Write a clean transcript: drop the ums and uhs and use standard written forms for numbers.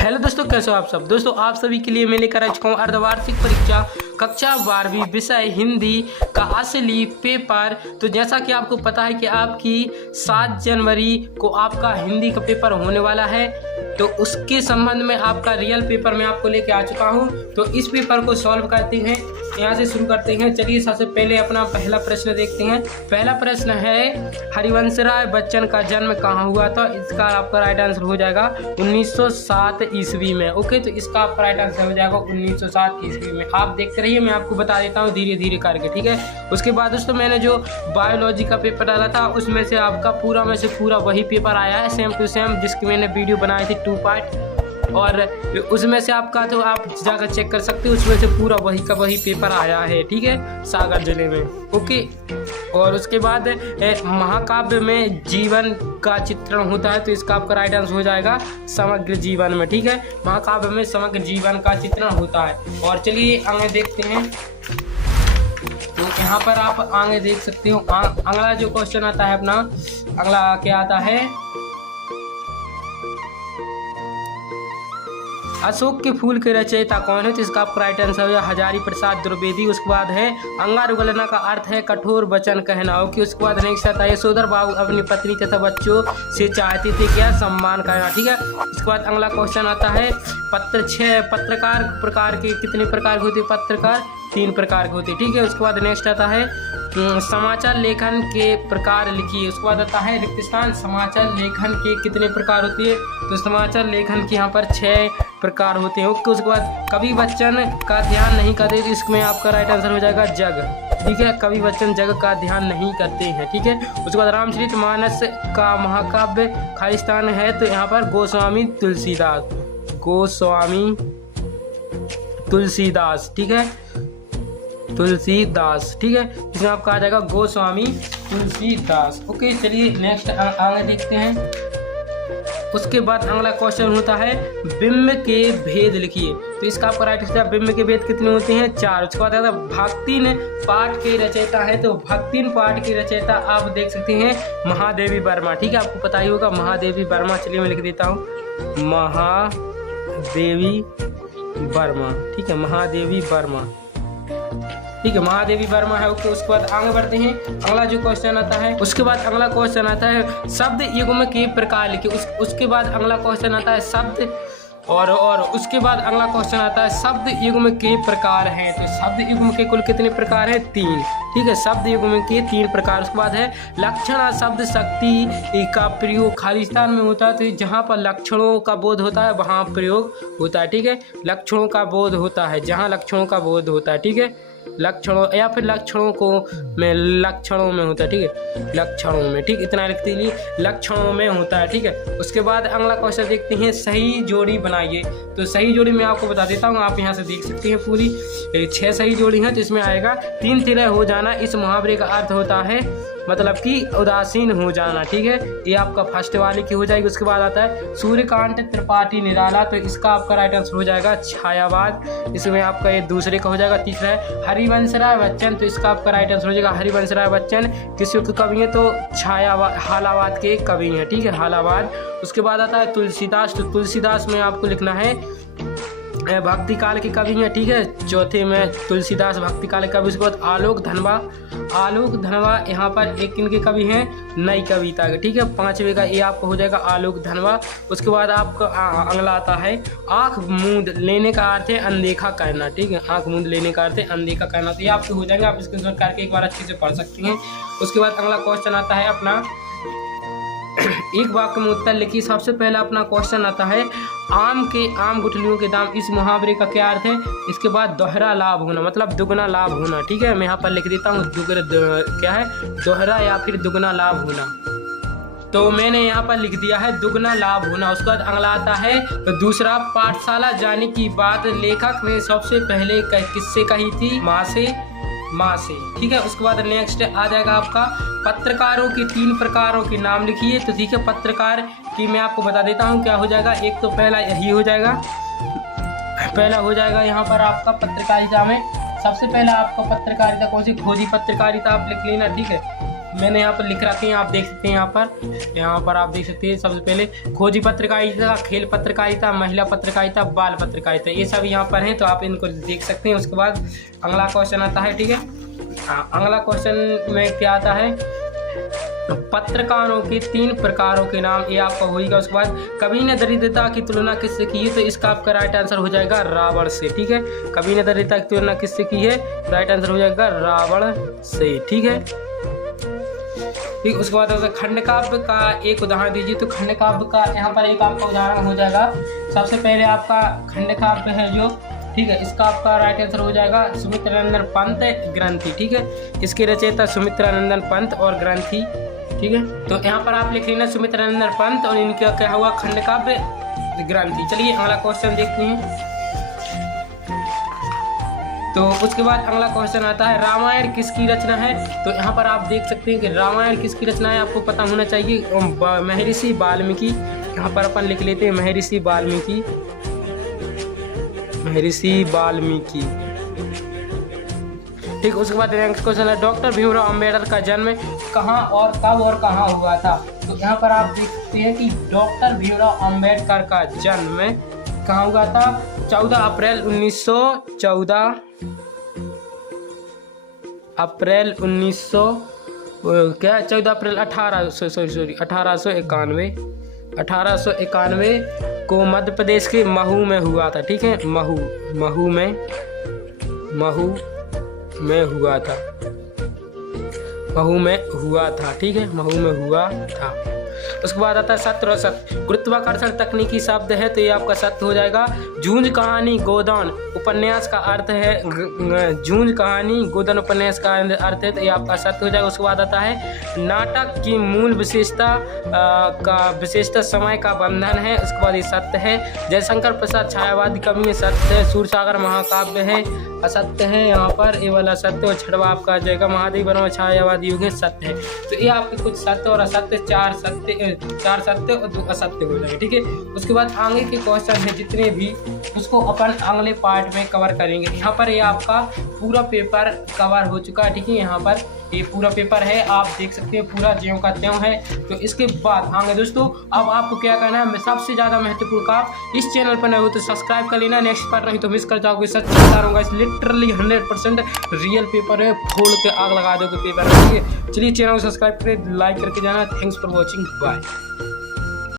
Hello दोस्तों, कैसे हो आप सब। दोस्तों आप सभी के लिए मैं लेकर आ चुका हूँ अर्धवार्षिक परीक्षा कक्षा 12वीं विषय हिंदी का असली पेपर। तो जैसा कि आपको पता है कि आपकी 7 जनवरी को आपका हिंदी का पेपर होने वाला है, तो उसके संबंध में आपका रियल पेपर मैं आपको लेके आ चुका हूँ। तो इस पेपर को सॉल्व करते हैं, यहाँ से शुरू करते हैं। चलिए सबसे पहले अपना पहला प्रश्न देखते हैं। पहला प्रश्न है, हरिवंशराय बच्चन का जन्म कहाँ हुआ था। इसका आपका राइट आंसर हो जाएगा 1907 ईस्वी में। ओके, तो इसका आपका राइट आंसर हो जाएगा 1907 ईस्वी में। आप देखते रहिए, मैं आपको बता देता हूँ धीरे धीरे करके, ठीक है। उसके बाद दोस्तों मैंने जो बायोलॉजी का पेपर डाला था उसमें से आपका पूरा में से पूरा वही पेपर आया है, सेम टू सेम, जिसकी मैंने वीडियो बनाई थी 2 पार्ट, और उसमें से आपका तो आप जाकर चेक कर सकते हो, उसमें से पूरा वही का वही पेपर आया है, ठीक है, सागर जिले में। ओके, और उसके बाद महाकाव्य में जीवन का चित्रण होता है, तो इसका आपका राइट आंसर हो जाएगा समग्र जीवन में, ठीक है। महाकाव्य में समग्र जीवन का चित्रण होता है। और चलिए आगे देखते हैं। तो यहाँ पर आप आगे देख सकते हो, अगला जो क्वेश्चन आता है अपना, अगला क्या आता है, अशोक के फूल के रचयिता कौन है। तो इसका आपका राइट आंसर है हजारी प्रसाद द्विवेदी। उसके बाद है अंगारुगलना का अर्थ है कठोर वचन कहना। ओके, उसके बाद नेक्स्ट आता है, यशोधर बाबू अपनी पत्नी तथा बच्चों से चाहते थे क्या, सम्मान करना, ठीक है। उसके बाद अगला क्वेश्चन आता है, पत्रकार प्रकार के कितने प्रकार के होते हैं। पत्रकार 3 प्रकार के होते हैं, ठीक है। उसके बाद नेक्स्ट आता है, समाचार लेखन के प्रकार लिखिए। उसके बाद आता है रिक्त स्थान, समाचार लेखन के कितने प्रकार होती है। तो समाचार लेखन के यहाँ पर 6 प्रकार होते हैं। ओके, उसके बाद कवि बच्चन का ध्यान नहीं करते, तो इसमें आपका राइट आंसर हो जाएगा जग, ठीक है। कवि बच्चन जग का ध्यान नहीं करते हैं, ठीक है। उसके बाद रामचरितमानस का महाकाव्य खालिस्तान है, तो यहाँ पर गोस्वामी तुलसीदास, ठीक है, तुलसीदास, ठीक है। इसमें आपका आ जाएगा गोस्वामी तुलसीदास। ओके, चलिए नेक्स्ट आगे देखते हैं। उसके बाद अगला क्वेश्चन होता है, बिंब के भेद लिखिए। तो इसका आपका राइट आंसर, बिंब के भेद कितने होते हैं, 4। उसके बाद आता है भक्तिन पाठ के रचयिता है। तो भक्तिन पाठ के रचयिता आप देख सकते हैं महादेवी वर्मा, ठीक है, आपको पता ही होगा महादेवी वर्मा। चलिए मैं लिख देता हूँ महादेवी वर्मा, ठीक है, महादेवी वर्मा, ठीक है, महादेवी वर्मा है। ओके, उसके बाद आगे बढ़ते हैं। अगला जो क्वेश्चन आता है, उसके बाद अगला क्वेश्चन आता है शब्द युग्म के प्रकार लिखिए। उसके बाद अगला क्वेश्चन आता है शब्द और उसके बाद अगला क्वेश्चन आता है शब्द युग्म के प्रकार हैं। तो शब्द युग्म के कुल कितने प्रकार हैं, 3, ठीक है। शब्द युग्म के 3 प्रकार। उसके बाद है लक्षण शब्द शक्ति का प्रयोग खालिस्तान में होता है। तो जहाँ पर लक्षणों का बोध होता है वहाँ प्रयोग होता है, ठीक है। लक्षणों का बोध होता है जहाँ लक्षणों का बोध होता है, ठीक है। लक्षणों या फिर लक्षणों में होता है, ठीक है, लक्षणों में, ठीक, इतना लिखते लिए लक्षणों में होता है, ठीक है। उसके बाद अगला क्वेश्चन देखते हैं, सही जोड़ी बनाइए। तो सही जोड़ी मैं आपको बता देता हूँ, आप यहाँ से देख सकते हैं पूरी 6 सही जोड़ी हैं। तो इसमें आएगा 3 तिरह हो जाना। इस मुहावरे का अर्थ होता है मतलब कि उदासीन हो जाना, ठीक है, ये आपका फर्स्ट वाले की हो जाएगी। उसके बाद आता है सूर्यकांत त्रिपाठी निराला। तो इसका आपका राइट आंसर हो जाएगा छायावाद। इसमें आपका ये दूसरे का हो जाएगा। तीसरा है हरिवंशराय बच्चन। तो इसका आपका राइट आंसर हो जाएगा हरिवंशराय बच्चन किसके कवि हैं, तो छायावाद हालावाद के कवि हैं, ठीक है, हालावाद। उसके बाद आता है तुलसीदास। तो तुलसीदास में आपको लिखना है भक्ति काल के कवि हैं, ठीक है, चौथे में तुलसीदास भक्ति काल के कवि। उसके बाद आलोक धनवा यहाँ पर एक इनके कवि हैं नई कविता के, ठीक है, 5वें का ये आपको हो जाएगा आलोक धनवा। उसके बाद आपका अगला आता है आँख मूंद लेने का अर्थ है अनदेखा करना, ठीक है, आँख मूंद लेने का अर्थ है अनदेखा करना। तो ये आपको हो जाएगा, आप स्क्रीनशॉट करके एक बार अच्छे से पढ़ सकते हैं। उसके बाद अगला क्वेश्चन आता है अपना, एक वाक्य में उत्तर लिखिए। सबसे पहला अपना क्वेश्चन आता है, आम गुठलियों के दाम, इस मुहावरे का क्या अर्थ है। इसके बाद दोहरा लाभ होना मतलब दुगना लाभ होना, ठीक है, मैं यहाँ पर लिख देता हूँ क्या है, दोहरा या फिर दुगना लाभ होना। तो मैंने यहाँ पर लिख दिया है दुगना लाभ होना। उसके बाद अगला आता है दूसरा, पाठशाला जाने की बात लेखक ने सबसे पहले किससे कही थी, माँ से, ठीक है। उसके बाद नेक्स्ट आ जाएगा आपका पत्रकारों के 3 प्रकारों के नाम लिखिए। तो ठीक है, पत्रकार की मैं आपको बता देता हूँ क्या हो जाएगा। एक तो पहला यही हो जाएगा, पहला हो जाएगा यहाँ पर आपका पत्रकारिता में सबसे पहला आपका पत्रकारिता कौन सी, खोजी पत्रकारिता आप लिख लेना, ठीक है, मैंने यहाँ पर लिख रखे हैं, आप देख सकते हैं। यहाँ पर आप देख सकते हैं। सबसे पहले खोजी पत्रकारिता, खेल पत्रकारिता, महिला पत्रकारिता, बाल पत्रकारिता, ये सब यहाँ पर हैं, तो आप इनको देख सकते हैं। उसके बाद अगला क्वेश्चन आता है, ठीक है। अगला क्वेश्चन में क्या आता है, पत्रकारों के 3 प्रकारों के नाम, ये आपका होगा। उसके बाद कवि ने दरिद्रता की तुलना किससे की है, तो इसका आपका राइट आंसर हो जाएगा रावण से, ठीक है। कवि ने दरिद्रता की तुलना किससे की है, राइट आंसर हो जाएगा रावण से, ठीक है। ठीक, उसके बाद खंड काव्य का एक उदाहरण दीजिए, तो खंड काव्य का यहाँ पर एक आपका उदाहरण हो जाएगा। सबसे पहले आपका खंड काव्य है जो, ठीक है, इसका आपका राइट आंसर हो जाएगा सुमित्रानंदन पंत ग्रंथि, ठीक है। इसके रचयिता सुमित्रानंदन पंत और ग्रंथि, ठीक है। तो यहाँ पर आप लिख लेना सुमित्रानंदन पंत और इनका क्या हुआ, खंड काव्य ग्रंथि। चलिए अगला क्वेश्चन देखते हैं। तो उसके बाद अगला क्वेश्चन आता है, रामायण किसकी रचना है, तो यहाँ पर आप देख सकते हैं कि रामायण किसकी रचना है, आपको पता होना चाहिए, महर्षि वाल्मीकि। यहाँ पर अपन लिख लेते हैं महर्षि वाल्मीकि, महर्षि वाल्मीकि, ठीक। उसके बाद नेक्स्ट क्वेश्चन है, डॉक्टर भीमराव अंबेडकर का जन्म कहाँ और कब और कहाँ हुआ था, तो यहाँ पर आप देख सकते हैं कि डॉक्टर भीमराव अंबेडकर का जन्म कहाँ हुआ था, 14 अप्रैल 1914, अप्रैल 1900 क्या 14 अप्रैल 1891 को मध्य प्रदेश के महू में हुआ था, ठीक है। महू में हुआ था, ठीक है, महू में हुआ था। उसके बाद आता है सत्य और असत्य। गुरुत्वाकर्षण तकनीकी शब्द है, तो ये आपका सत्य हो जाएगा। जूझ कहानी गोदान उपन्यास का अर्थ है, जूझ कहानी गोदान उपन्यास का अर्थ है, तो ये आपका सत्य हो जाएगा। उसके बाद आता है नाटक की मूल विशेषता समय का बंधन है, उसके बाद ये सत्य है। जयशंकर प्रसाद छायावादी कवि है, सत्य है। सूरसागर महाकाव्य है, असत्य है, यहाँ पर ये वाला सत्य और छठवा आपका आ जाएगा। महादेव वर्मा छायावादी युग है, सत्य है। तो ये आपके कुछ सत्य और असत्य, 4 सत्य और 2 असत्य हो जाएंगे, ठीक है। उसके बाद आगे के क्वेश्चन है जितने भी, उसको अपन अगले पार्ट में कवर करेंगे। यहाँ पर ये आपका पूरा पेपर कवर हो चुका है, ठीक है। यहाँ पर ये पूरा पेपर है, आप देख सकते हैं, पूरा ज्यों का त्यों है। तो इसके बाद आगे दोस्तों, अब आपको क्या करना है, सबसे ज़्यादा महत्वपूर्ण काम, इस चैनल पर नहीं हो तो सब्सक्राइब कर लेना, नेक्स्ट पार्ट नहीं तो मिस कर जाओगे। सच बता रहा हूँ, लिटरली 100% रियल पेपर है, खोल के आग लगा दोगे पेपर, ठीक है। चलिए चैनल को सब्सक्राइब करें, लाइक करके जाना। Thanks for watching, bye.